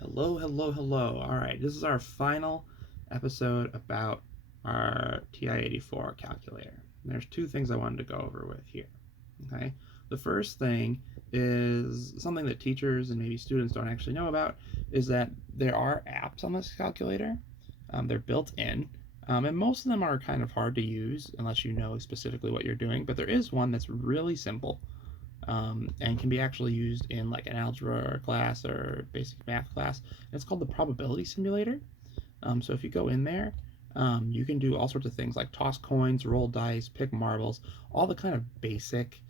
Hello, hello, hello. All right, this is our final episode about our TI-84 calculator. And there's two things I wanted to go over with here. Okay, the first thing is something that teachers and maybe students don't actually know about is that there are apps on this calculator. They're built in, and most of them are kind of hard to use unless you know specifically what you're doing. But there is one that's really simple and can be actually used in like an algebra class or basic math class. And it's called the probability simulator. So if you go in there, you can do all sorts of things like toss coins, roll dice, pick marbles, all the kind of basic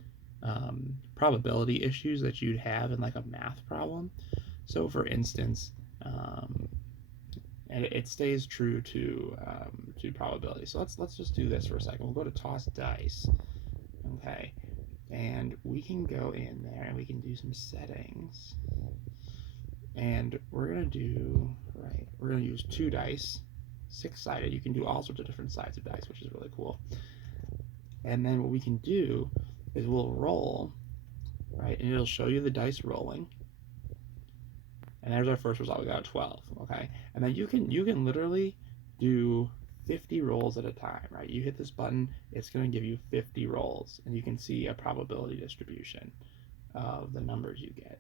probability issues that you'd have in like a math problem. So for instance, and it stays true to probability. So let's just do this for a second. We'll go to toss dice. Okay, and we can go in there and we can do some settings, and we're gonna use two dice, six-sided. You can do all sorts of different sides of dice, which is really cool. And then what we can do is we'll roll, right, and it'll show you the dice rolling. And there's our first result. We got a 12. Okay, and then you can literally do 50 rolls at a time, right? You hit this button, it's going to give you 50 rolls, and you can see a probability distribution of the numbers you get.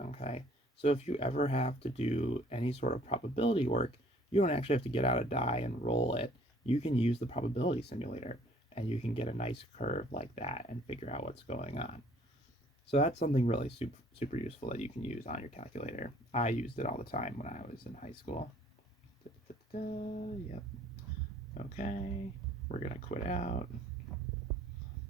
Okay, so if you ever have to do any sort of probability work, you don't actually have to get out a die and roll it. You can use the probability simulator, and you can get a nice curve like that and figure out what's going on. So that's something really super useful that you can use on your calculator. I used it all the time when I was in high school. Yep. Okay. We're going to quit out.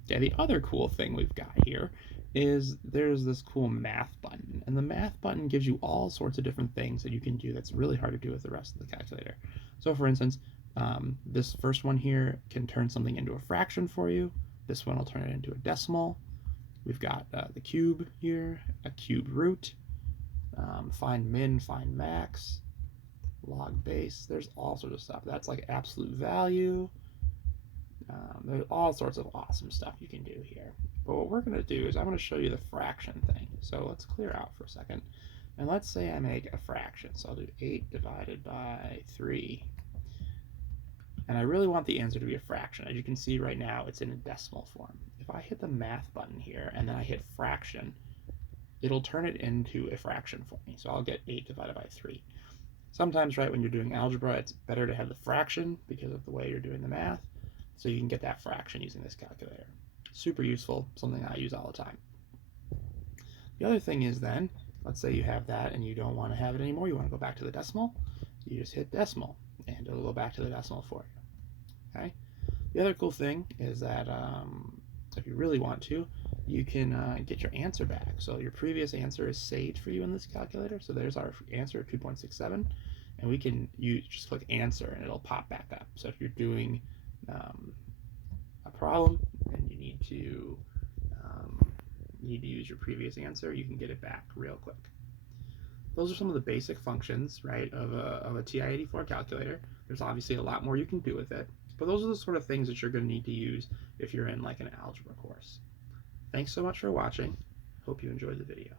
Yeah, the other cool thing we've got here is there's this cool math button. And the math button gives you all sorts of different things that you can do that's really hard to do with the rest of the calculator. So for instance, this first one here can turn something into a fraction for you. This one will turn it into a decimal. We've got the cube here, a cube root, find min, find max, log base. There's all sorts of stuff. That's like absolute value. There's all sorts of awesome stuff you can do here. But what we're going to do is I'm going to show you the fraction thing. So let's clear out for a second. And let's say I make a fraction. So I'll do 8 divided by 3. And I really want the answer to be a fraction. As you can see right now, it's in a decimal form. If I hit the math button here and then I hit fraction, it'll turn it into a fraction for me. So I'll get 8 divided by 3. Sometimes, right, when you're doing algebra, it's better to have the fraction because of the way you're doing the math. So you can get that fraction using this calculator. Super useful, something I use all the time. The other thing is then, let's say you have that and you don't want to have it anymore. You want to go back to the decimal. You just hit decimal and it'll go back to the decimal for you. Okay. The other cool thing is that if you really want to, you can get your answer back. So your previous answer is saved for you in this calculator. So there's our answer, 2.67, and you just click answer and it'll pop back up. So if you're doing a problem and you need to use your previous answer, you can get it back real quick. Those are some of the basic functions, right, of a TI-84 calculator. There's obviously a lot more you can do with it, but those are the sort of things that you're going to need to use if you're in like an algebra course. Thanks so much for watching. Hope you enjoyed the video.